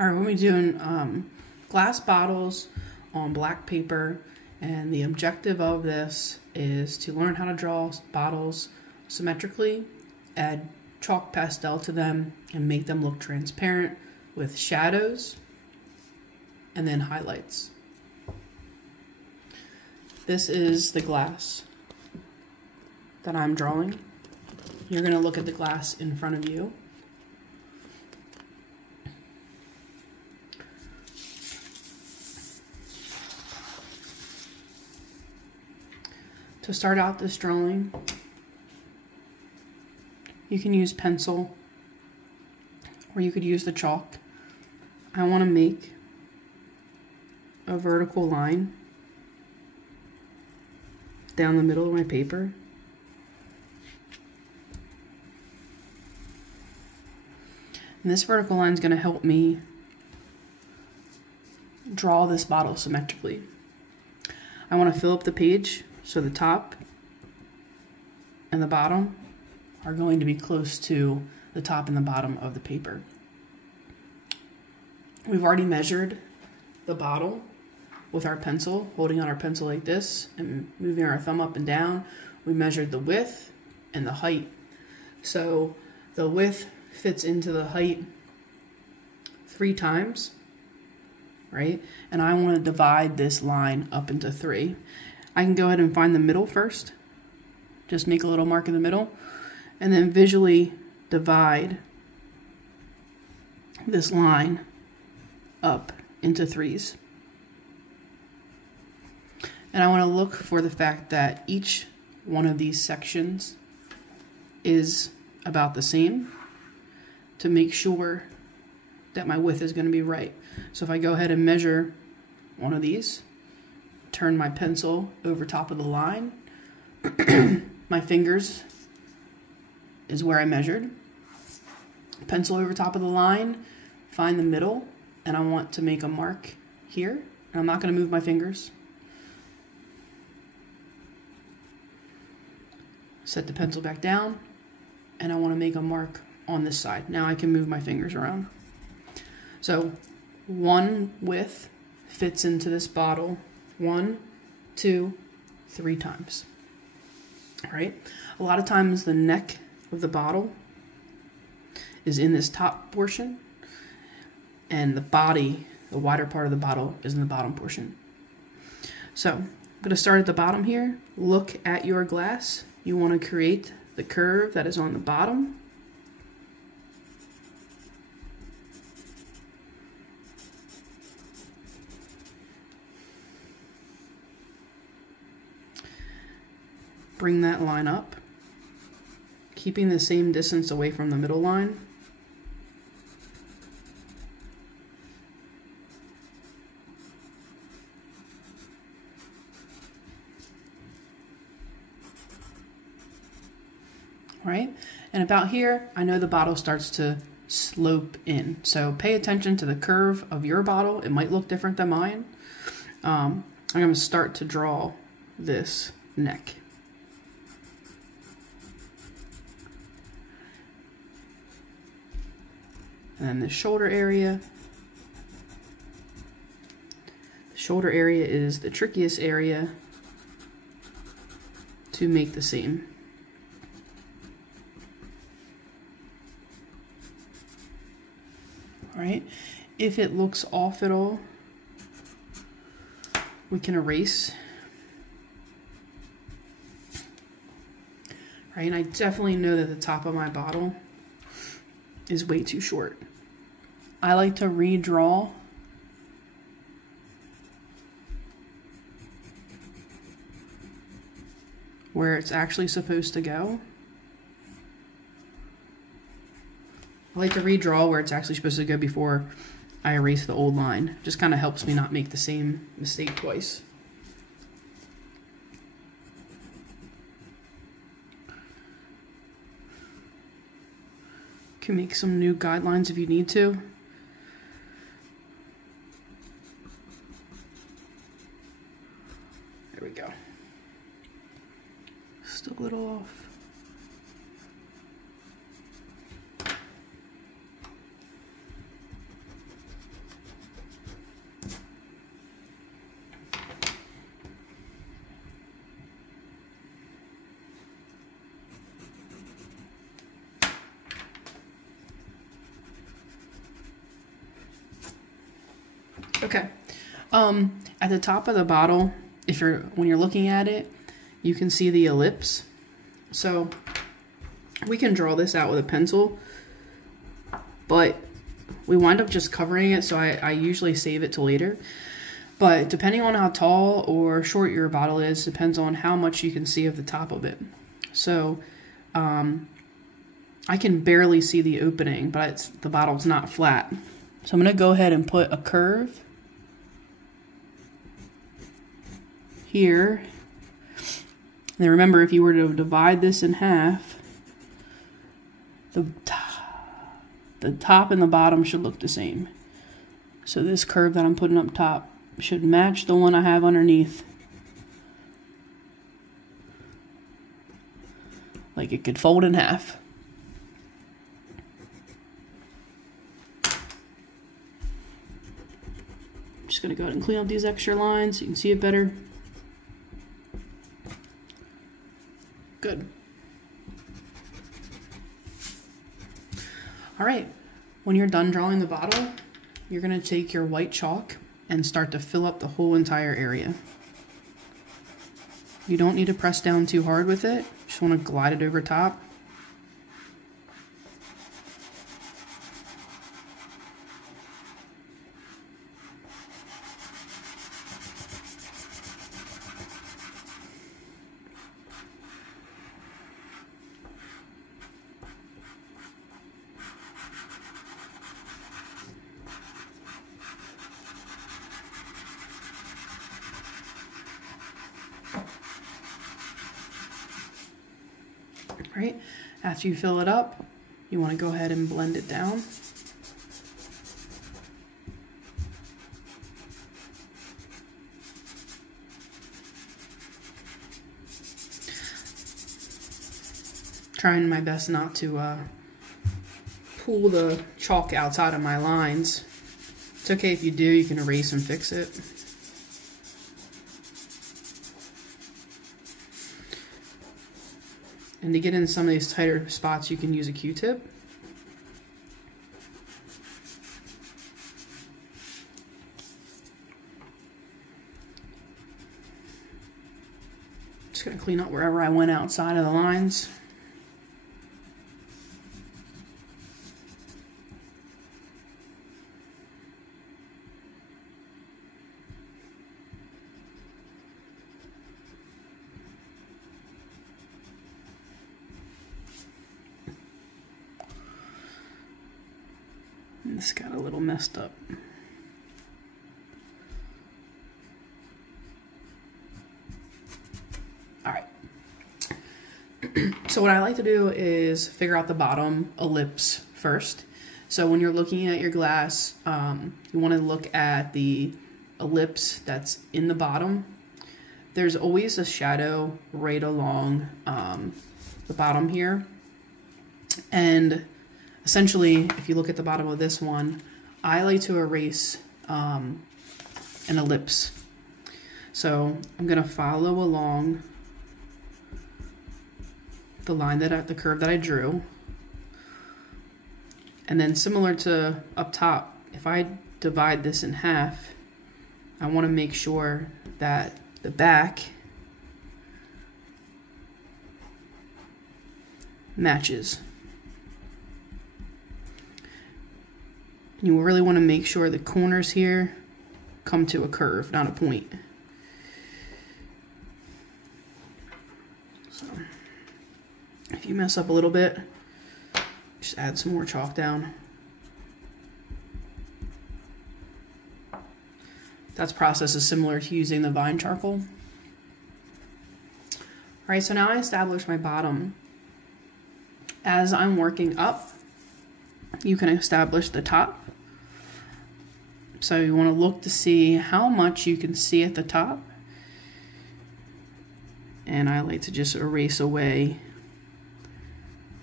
All right, we're going to be doing glass bottles on black paper, and the objective of this is to learn how to draw bottles symmetrically, add chalk pastel to them, and make them look transparent with shadows and then highlights. This is the glass that I'm drawing. You're going to look at the glass in front of you. To start out this drawing, you can use pencil or you could use the chalk. I want to make a vertical line down the middle of my paper. And this vertical line is going to help me draw this bottle symmetrically. I want to fill up the page so the top and the bottom are going to be close to the top and the bottom of the paper. We've already measured the bottle with our pencil, holding on our pencil like this and moving our thumb up and down. We measured the width and the height. So the width fits into the height 3 times, right? And I want to divide this line up into 3. I can go ahead and find the middle first. Just make a little mark in the middle, and then visually divide this line up into 3s. And I want to look for the fact that each one of these sections is about the same to make sure that my width is going to be right. So if I go ahead and measure one of these, turn my pencil over top of the line, my fingers is where I measured, pencil over top of the line, find the middle, and I want to make a mark here. And I'm not going to move my fingers. Set the pencil back down, and I want to make a mark on this side. Now I can move my fingers around. So one width fits into this bottle 1, 2, 3 times. All right. A lot of times the neck of the bottle is in this top portion, and the body, the wider part of the bottle, is in the bottom portion. So I'm going to start at the bottom here. Look at your glass. You want to create the curve that is on the bottom. Bring that line up, keeping the same distance away from the middle line. All right, and about here, I know the bottle starts to slope in. So pay attention to the curve of your bottle. It might look different than mine. I'm going to start to draw this neck. And then the shoulder area. The shoulder area is the trickiest area to make the seam. All right, if it looks off at all, we can erase. Right, and I definitely know that the top of my bottle is way too short. I like to redraw where it's actually supposed to go. I like to redraw where it's actually supposed to go before I erase the old line. Just kind of helps me not make the same mistake twice. You can make some new guidelines if you need to. There we go. Still a little off. Okay. At the top of the bottle, when you're looking at it, you can see the ellipse. So we can draw this out with a pencil, but we wind up just covering it, so I usually save it till later. But depending on how tall or short your bottle is, depends on how much you can see of the top of it. So I can barely see the opening, but the bottle's not flat. So I'm going to go ahead and put a curve here. And then remember, if you were to divide this in half, the top and the bottom should look the same. So this curve that I'm putting up top should match the one I have underneath. Like it could fold in half. I'm just going to go ahead and clean up these extra lines so you can see it better. Good. All right, when you're done drawing the bottle, you're going to take your white chalk and start to fill up the whole entire area. You don't need to press down too hard with it. You just want to glide it over top. Right? After you fill it up, you want to go ahead and blend it down. Trying my best not to pull the chalk outside of my lines. It's okay if you do, you can erase and fix it. And to get in some of these tighter spots, you can use a Q-tip. Just gonna clean up wherever I went outside of the lines. This got a little messed up. All right. So what I like to do is figure out the bottom ellipse first. So when you're looking at your glass, you want to look at the ellipse that's in the bottom. There's always a shadow right along the bottom here. And essentially, if you look at the bottom of this one, I like to erase an ellipse. So I'm going to follow along the line the curve that I drew. And then similar to up top, if I divide this in half, I want to make sure that the back matches. You really want to make sure the corners here come to a curve, not a point. So if you mess up a little bit, just add some more chalk down. That process is similar to using the vine charcoal. All right, so now I established my bottom. As I'm working up, you can establish the top. So you want to look to see how much you can see at the top. And I like to just erase away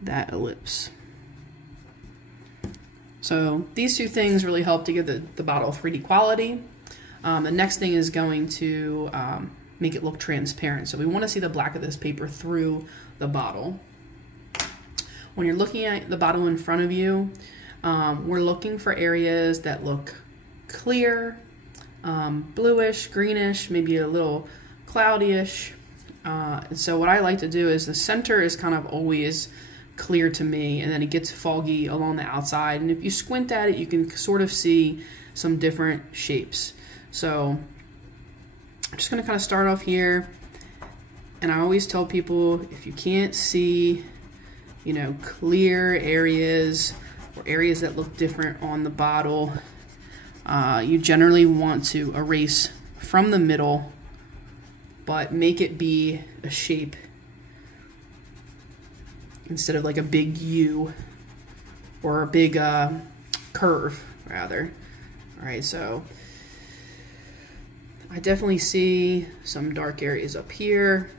that ellipse. So these two things really help to give the bottle 3D quality. The next thing is going to make it look transparent. So we want to see the black of this paper through the bottle. When you're looking at the bottle in front of you, we're looking for areas that look clear bluish, greenish, maybe a little cloudyish. And so what I like to do is the center is kind of always clear to me, and then it gets foggy along the outside. And if you squint at it, you can sort of see some different shapes. So I'm just gonna kind of start off here. And I always tell people, if you can't see, you know, clear areas or areas that look different on the bottle, you generally want to erase from the middle, but make it be a shape instead of like a big U or a big curve, rather. All right, so I definitely see some dark areas up here,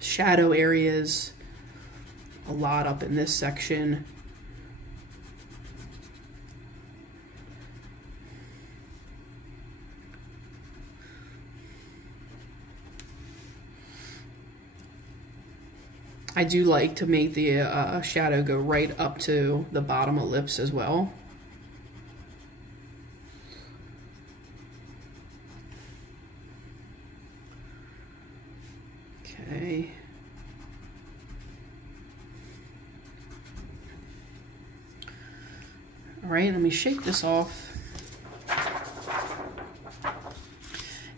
shadow areas, a lot up in this section. I do like to make the shadow go right up to the bottom ellipse as well. Okay. All right, let me shake this off.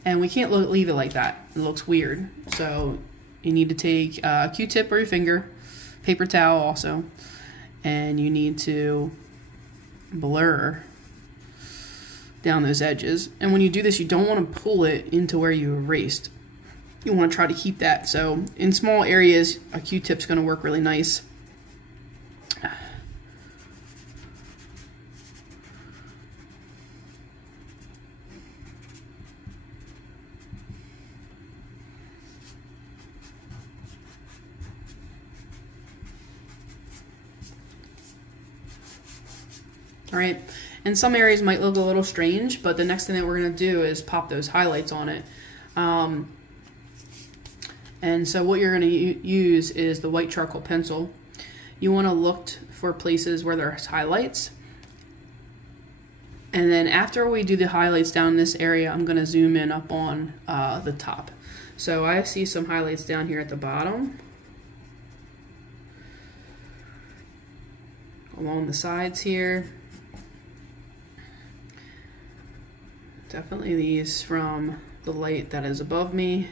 And we can't leave it like that. It looks weird. So you need to take a Q-tip or your finger, paper towel also, and you need to blur down those edges. And when you do this, you don't want to pull it into where you erased. You want to try to keep that. So in small areas, a Q-tip's going to work really nice. All right, and some areas might look a little strange, but the next thing that we're going to do is pop those highlights on it. And so what you're going to use is the white charcoal pencil. You want to look for places where there's highlights. And then after we do the highlights down in this area, I'm going to zoom in up on the top. So I see some highlights down here at the bottom, along the sides here. Definitely these from the light that is above me.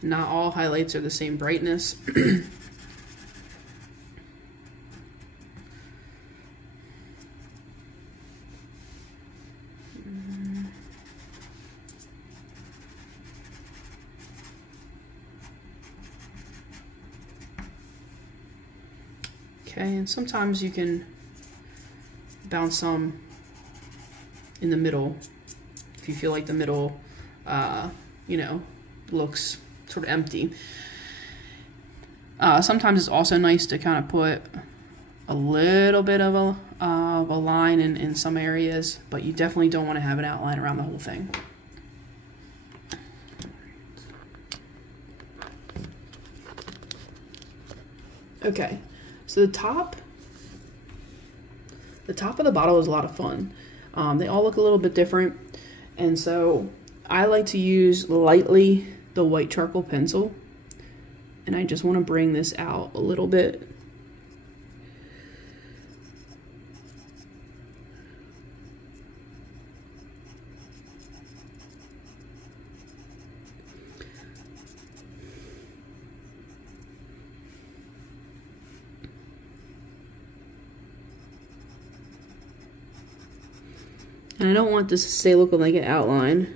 Not all highlights are the same brightness. Okay, and sometimes you can bounce some in the middle if you feel like the middle, you know, looks sort of empty. Sometimes it's also nice to kind of put a little bit of a line in some areas, but you definitely don't want to have an outline around the whole thing. Okay, so the top of the bottle is a lot of fun. They all look a little bit different, and so I like to use lightly the white charcoal pencil, and I just want to bring this out a little bit. And I don't want this to stay looking like an outline.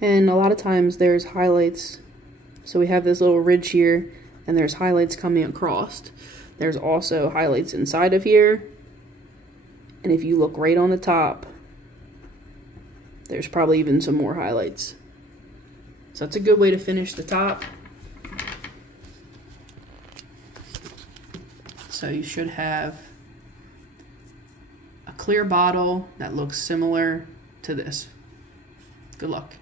And a lot of times there's highlights. So we have this little ridge here, and there's highlights coming across. There's also highlights inside of here. And if you look right on the top, there's probably even some more highlights. So that's a good way to finish the top. So you should have a clear bottle that looks similar to this. Good luck.